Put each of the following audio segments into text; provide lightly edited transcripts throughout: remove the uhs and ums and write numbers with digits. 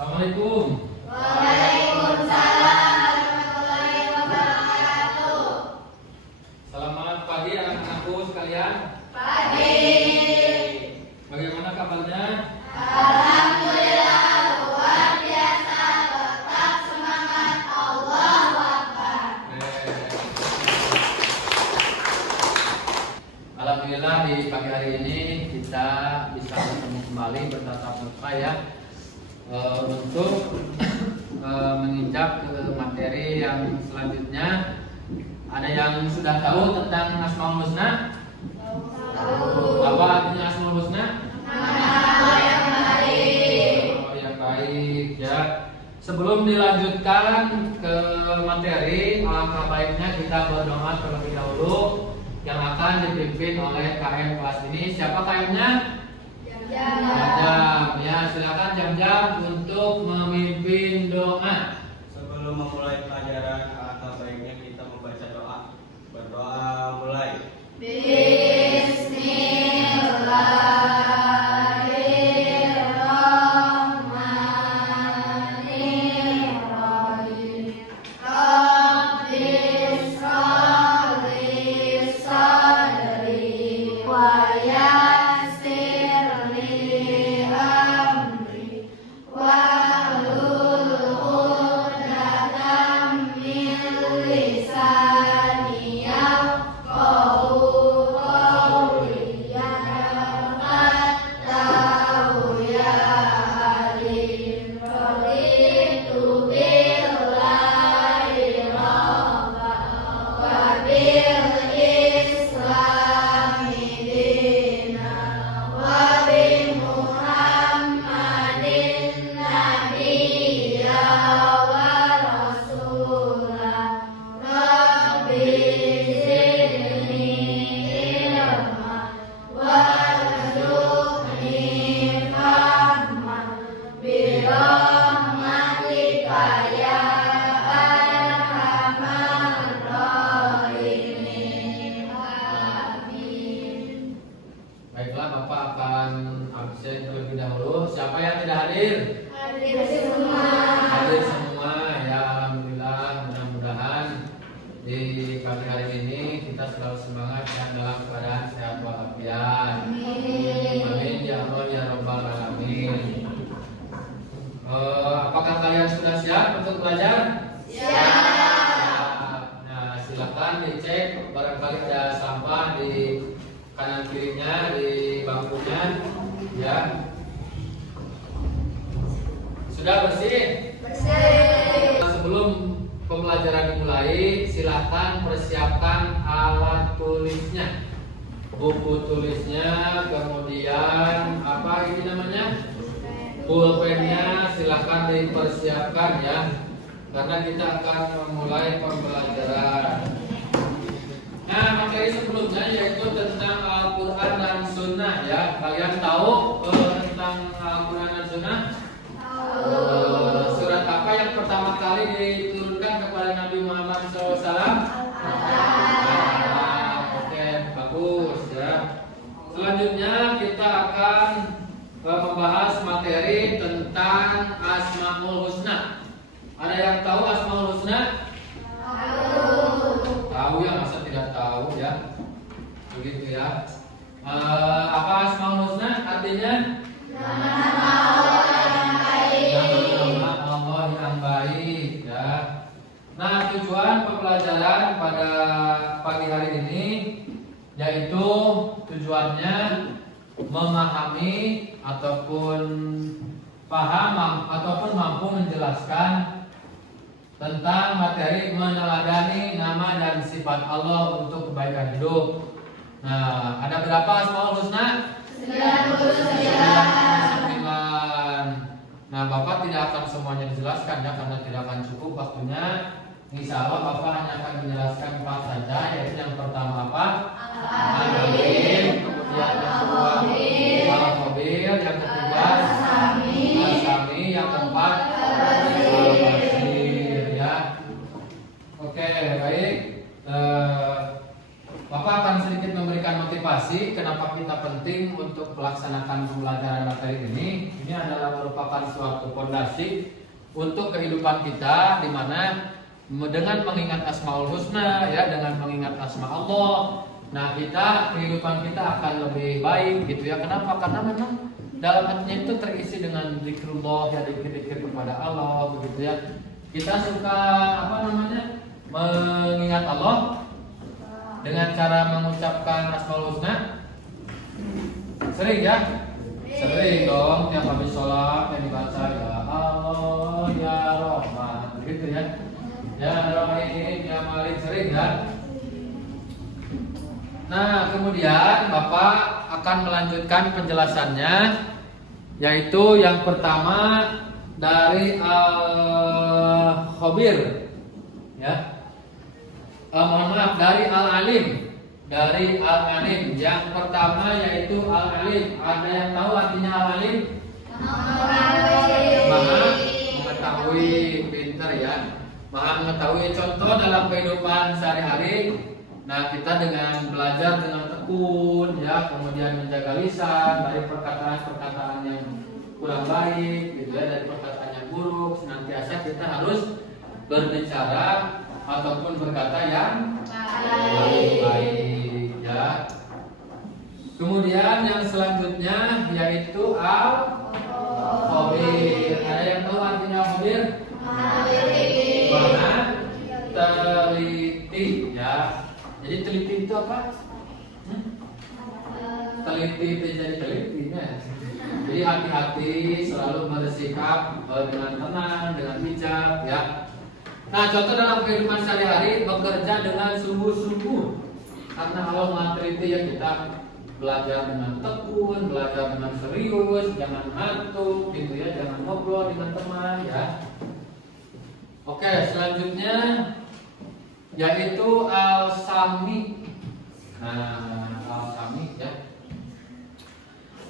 Assalamualaikum. Waalaikumsalam warahmatullahi wabarakatuh. Selamat pagi anak-anakku sekalian. Pagi. Bagaimana kabarnya? Alhamdulillah luar biasa, tetap semangat. Allahu Akbar. Alhamdulillah di pagi hari ini kita bisa bertemu kembali bertatap muka ya, untuk menginjak ke materi yang selanjutnya. Ada yang sudah tahu tentang Asmaul Husna? Apa artinya Asmaul Husna? Nama yang baik. Oh, yang baik ya. Sebelum dilanjutkan ke materi, alangkah baiknya kita berdoa terlebih dahulu yang akan dipimpin oleh KM kelas ini. Siapa KM-nya? Jam. Ya, silakan Jam untuk memimpin doa. Sebelum memulai pelajaran, alangkah baiknya kita membaca doa. Berdoa mulai. Bismillahirrahmanirrahim. Rabbis shrahli sadri wa yassir li amri wahlul 'uqdatam min lisani yafqahu qawli. Ya Fattahu ya Alim, raditu billahi rabba wa bil islami dina wa bi Muhammadin nabiyya wa rasula. Rabbi zidni ilma warzuqni fahma birahmatika ya arhamar rahimin. Amin. Baiklah, Bapak akan absen terlebih dahulu. Siapa yang tidak hadir? Hadir semua. Hadir semua ya, alhamdulillah. Mudah-mudahan di pagi hari ini kita selalu semangat dan dalam keadaan sehat walafiat. Amin ya Allah ya Rabbal alamin. Apakah kalian sudah siap untuk belajar? Siap. Nah, silakan dicek barangkali ada sampah di kanan kirinya di bangkunya ya. Sudah bersih? Bersih. Sebelum pembelajaran dimulai, silakan persiapkan alat tulisnya, buku tulisnya, kemudian apa ini namanya, pulpennya, silakan dipersiapkan ya, karena kita akan memulai pembelajaran. Nah, materi sebelumnya yaitu tentang Al-Quran dan Sunnah ya. Kalian tahu tentang Al-Quran dan Sunnah? Surat apa yang pertama kali diturunkan kepada Nabi Muhammad SAW? Oke, bagus ya. Selanjutnya kita akan membahas materi tentang Asmaul Husna. Ada yang tahu Asmaul Husna? Tahu ya, masa tidak tahu ya? Begitu ya. Apa Asmaul Husna artinya? Nama Allah yang baik ya. Nah, tujuan pembelajaran pada pagi hari ini yaitu tujuannya memahami ataupun paham ataupun mampu menjelaskan tentang materi meneladani nama dan sifat Allah untuk kebaikan hidup. Nah, ada berapa Asmaul Husna? 99. Nah, Bapak tidak akan semuanya dijelaskan ya, karena tidak akan cukup waktunya. Insya Allah Bapak hanya akan menjelaskan 4 saja, yaitu yang pertama apa? Al-Alim, yang kedua Al-Khabir, yang ketiga Al-Sami, yang keempat Al-Basir ya. Oke, baik. Bapak akan sedikit memberikan motivasi kenapa kita penting untuk melaksanakan pembelajaran materi ini. Ini ini adalah merupakan suatu fondasi untuk kehidupan kita, di mana dengan mengingat Asmaul Husna, ya, dengan mengingat asma Allah, nah kehidupan kita akan lebih baik gitu ya. Kenapa? Karena memang dalam hatinya itu terisi dengan zikrullah, ya, zikir kepada Allah begitu ya. Kita suka mengingat Allah dengan cara mengucapkan Asmaul Husna. Sering ya? Sering dong, tiap habis sholat yang dibaca ya Allah ya Rahman begitu ya. Ya Rahim ya Malik, sering ya. Nah, kemudian Bapak akan melanjutkan penjelasannya, yaitu yang pertama dari Al-Khabir, ya. Mohon maaf, dari Al-Alim. Dari Al-Alim. Yang pertama yaitu Al-Alim. Ada yang tahu artinya Al-Alim? Maha mengetahui, pintar ya. Maha mengetahui. Contoh dalam kehidupan sehari-hari, nah kita dengan belajar dengan tekun, ya, kemudian menjaga lisan dari perkataan-perkataan yang kurang baik, gitu ya, dari perkataan yang buruk. Senantiasa kita harus berbicara ataupun berkata yang baik, ya. Kemudian yang selanjutnya yaitu al-khabir. Ada yang tahu artinya al-khabir? Maha teliti, ya. Jadi teliti itu apa? Teliti itu jadi telitinya. Jadi hati-hati, selalu bersikap dengan tenang, dengan bijak, ya. Nah, contoh dalam kehidupan sehari-hari, bekerja dengan sungguh-sungguh. Karena Allah Maha Teliti, ya, kita belajar dengan tekun, belajar dengan serius, jangan ngantuk, gitu ya, jangan ngobrol dengan teman, ya. Oke, selanjutnya yaitu al-sami. Nah, al-sami, ya.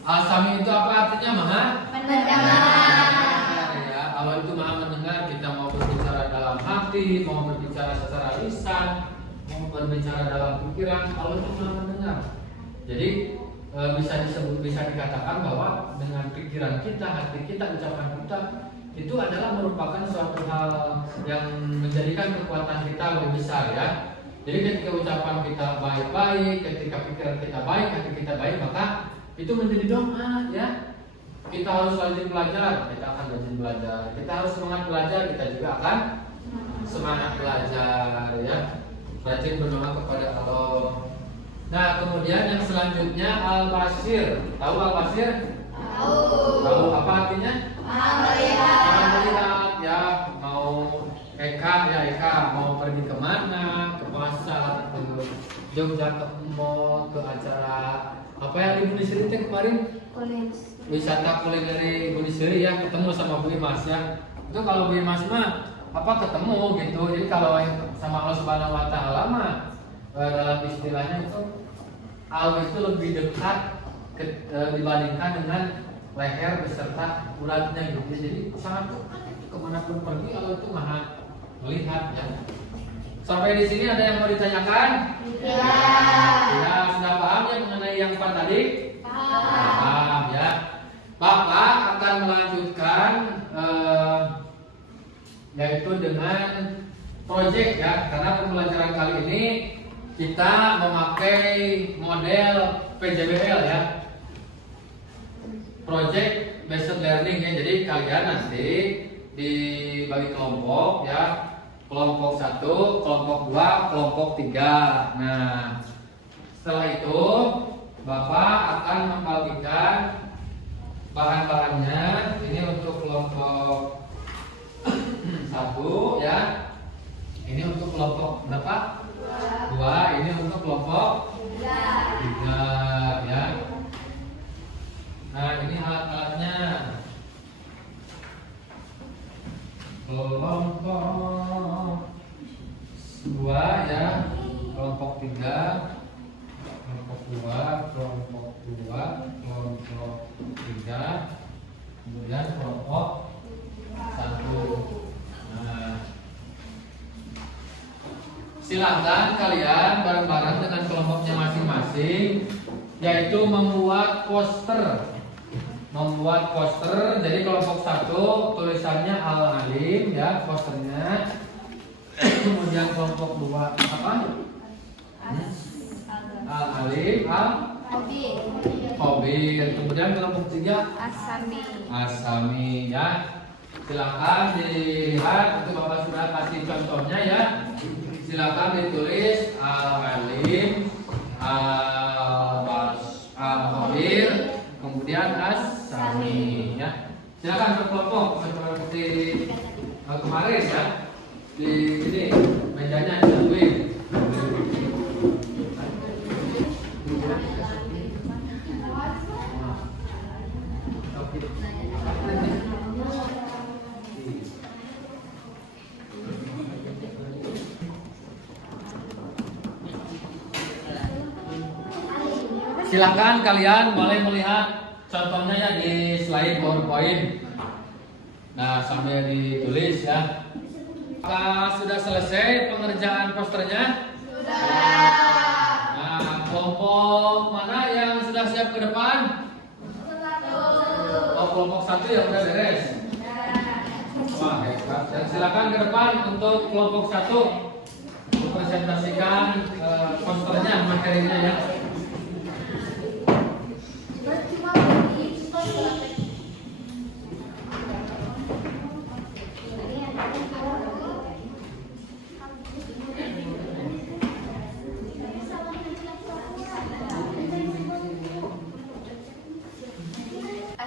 Al-sami itu apa artinya? Maha mendengar. Ya, Allah itu maha mendengar. Kita mau berbicara dalam hati, mau berbicara secara lisan, mau berbicara dalam pikiran, Allah itu maha mendengar. Jadi bisa dikatakan bahwa dengan pikiran kita, hati kita, ucapan kita itu adalah merupakan suatu hal yang menjadikan kekuatan kita lebih besar, ya. Jadi ketika ucapan kita baik-baik, ketika pikiran kita baik, hati kita baik, maka itu menjadi doa, ya. Kita harus rajin belajar, kita akan rajin belajar. Kita harus semangat belajar, kita juga akan semangat belajar, ya. Rajin berdoa kepada Allah. Nah, kemudian yang selanjutnya al-basir. Tahu al-basir? Tahu apa artinya? Melihat, ya. Mau Eka mau pergi kemana? Ke pasar, ke Jogja, ke mall, ke acara apa yang di Bunisiri kemarin? Wisata kuliner di Bunisiri, ya, ketemu sama Bu Imas, ya. Itu kalau Bu Imas mah ketemu gitu. Jadi kalau sama Allah Subhanahu wa taala mah dalam istilahnya itu Allah itu lebih dekat dibandingkan dengan leher beserta uratnya gitu. Jadi sangat kemanapun pergi Allah itu maha melihat, ya. Sampai di sini ada yang mau ditanyakan? Ya. Ya, sudah paham ya mengenai yang empat tadi? Paham, ya. Bapak akan melanjutkan yaitu dengan proyek, ya. Karena pembelajaran kali ini kita memakai model PJBL, ya. Project based learning, ya. Jadi kalian nanti dibagi kelompok, ya. Kelompok 1, kelompok 2, kelompok 3. Nah, setelah itu Bapak akan membagikan bahan-bahannya. Ini untuk kelompok 1, ya. Ini untuk kelompok berapa? 2. Ini untuk kelompok 3, ya. Nah, ini alat-alatnya. Kelompok 2, ya. Kelompok 3, kelompok 2, kelompok 2, kelompok 3, kemudian kelompok 1. Nah, silakan kalian bareng-bareng dengan kelompoknya masing-masing, yaitu membuat poster membuat poster. Jadi kelompok 1 tulisannya Al-Alim ya, posternya. Kemudian kelompok 2 apa? Al-Alim, Al-Khobir. Kemudian kelompok 3 Asami ya. Silakan dilihat, itu Bapak sudah kasih contohnya ya. Silakan ditulis Al-Alim, Al-Khobir, kemudian Asami ya. Silakan berkelompok seperti kemarin ya. Di sini mejanya disatuin. Silakan kalian boleh melihat contohnya ya di slide PowerPoint. Nah, sambil ditulis ya. Apakah sudah selesai pengerjaan posternya? Sudah. Nah, kelompok mana yang sudah siap ke depan? Oh, kelompok 1 yang sudah beres. Wah, hebat. Dan silakan ke depan untuk kelompok 1 mempresentasikan posternya, materinya ya.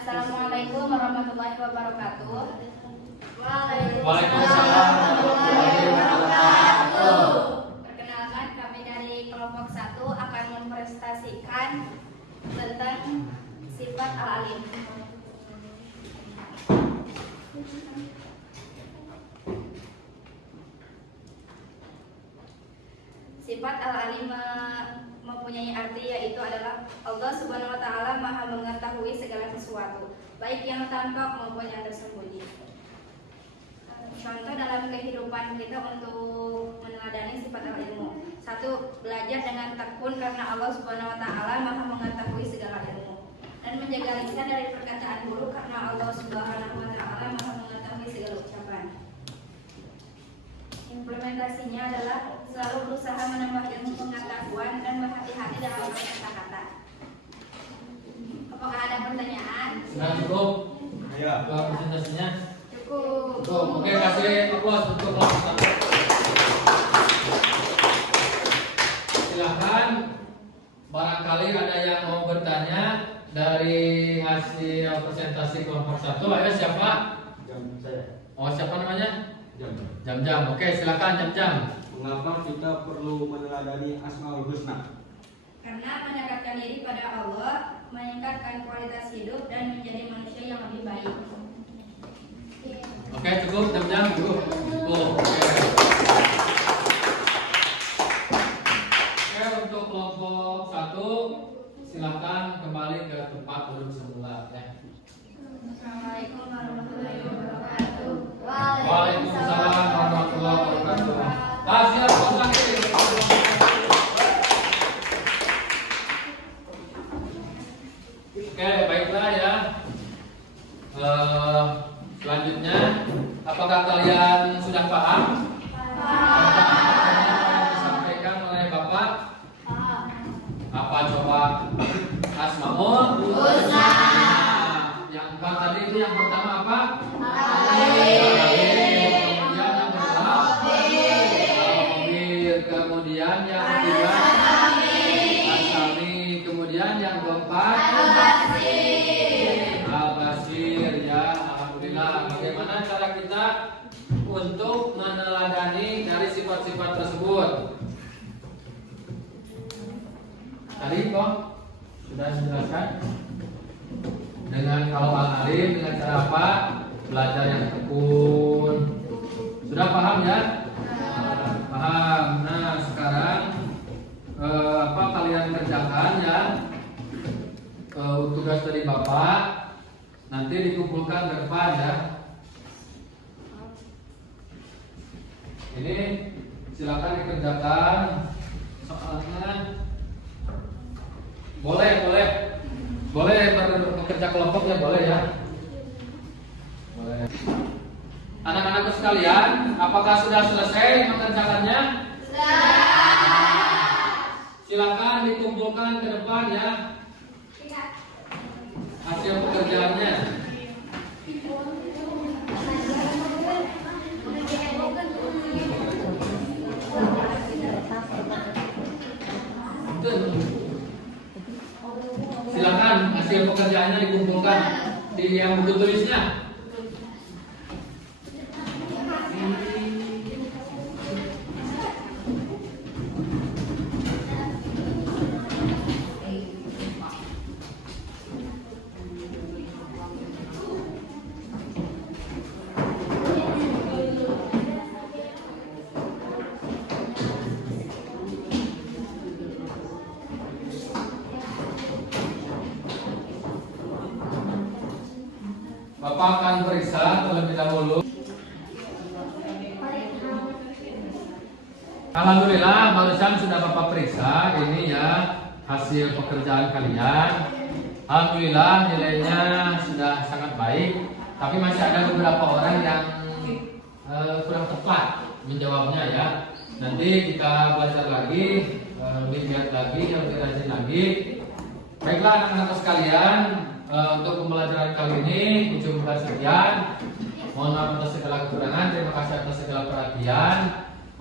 Assalamualaikum warahmatullahi wabarakatuh. Waalaikumsalam warahmatullahi wabarakatuh. Perkenalkan, kami dari kelompok 1 akan mempresentasikan tentang sifat al-alim. Sifat al-alim mempunyai arti yaitu adalah Allah Subhanahu wa taala Maha mengetahui segala sesuatu, baik yang tampak maupun yang tersembunyi. Contoh dalam kehidupan kita untuk meneladani sifat al-ilmu. 1. Belajar dengan tekun karena Allah Subhanahu wa taala Maha mengetahui segala ilmu. Dan menjaga lisan dari perkataan buruk karena Allah Subhanahu wa taala Maha mengetahui segala ucapan. Implementasinya adalah selalu berusaha menambah ilmu pengetahuan dan berhati-hati dalam berkata-kata. Apakah ada pertanyaan? Sudah cukup? Ya. Presentasinya? Cukup. Cukup. Oke, kasih aplaus untuk kelompok 1. Silakan, barangkali ada yang mau bertanya dari hasil presentasi kelompok 1. Ayo siapa? Jam saya. Oh, siapa namanya? Jam. Jam. Oke, silakan Jam. Mengapa kita perlu meneladani Asmaul Husna? Karena mendekatkan diri pada Allah, meningkatkan kualitas hidup dan menjadi manusia yang lebih baik. Oke, cukup Jam. Cukup. Oke. Oke, untuk kelompok 1 silakan kembali ke tempat duduk semula ya. Assalamualaikum warahmatullahi wabarakatuh. Waalaikumsalam warahmatullahi wabarakatuh. Siap, kosong diri. Oke, baiklah ya. Selanjutnya, apakah kalian sudah paham? Apa yang disampaikan oleh Bapak? Apa coba? Asmaul Husna. Yang empat tadi itu yang pertama apa? Kemudian yang kedua Al-Khobir. Kemudian yang ketiga Asami. Kemudian yang keempat Al-Basir ya. Alhamdulillah. Bagaimana cara kita untuk meneladani dari sifat-sifat tersebut? Tadi kok sudah dijelaskan dengan kalau al-alim dengan cara apa? Belajar yang tekun. Sudah paham ya? Paham. Nah, sekarang apa kalian kerjakan ya? Tugas dari Bapak nanti dikumpulkan ke depan ya. Ini silakan dikerjakan soalnya boleh kerja kelompok ya boleh ya. Boleh. Anak-anakku sekalian, apakah sudah selesai mengerjakannya? Silakan dikumpulkan ke depan ya hasil pekerjaannya. Silakan hasil pekerjaannya dikumpulkan di yang buku tulisnya. Bapak akan periksa terlebih dahulu. Alhamdulillah barusan sudah Bapak periksa ini ya hasil pekerjaan kalian. Alhamdulillah nilainya sudah sangat baik. Tapi masih ada beberapa orang yang kurang tepat menjawabnya ya. Nanti kita belajar lagi, lebih giat lagi, lebih rajin lagi. Baiklah anak-anak sekalian. Untuk pembelajaran kali ini ujung sekian. Mohon maaf atas segala kekurangan. Terima kasih atas segala perhatian.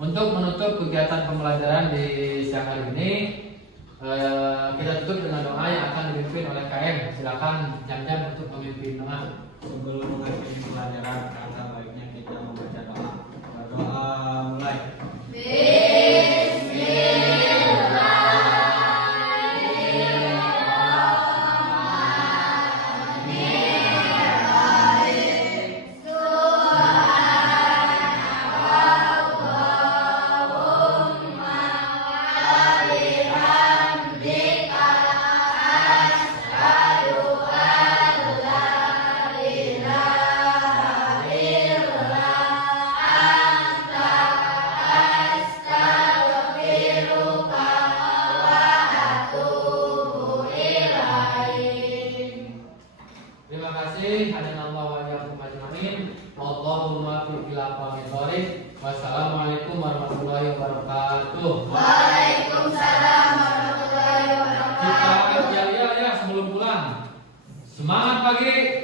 Untuk menutup kegiatan pembelajaran di siang hari ini, kita tutup dengan doa yang akan dipimpin oleh KM. Silakan jam-jam untuk memimpin doa. Sebelum mengakhiri pelajaran, kata baiknya kita membaca doa. Berdoa mulai. Terima kasih. Hadanallahu wa iyyakum ajmain. Allahumma fi aqwamit thoriq. Wassalamualaikum warahmatullahi wabarakatuh. Waalaikumsalam warahmatullahi wabarakatuh. Kita kerja ya sebelum pulang. Semangat pagi.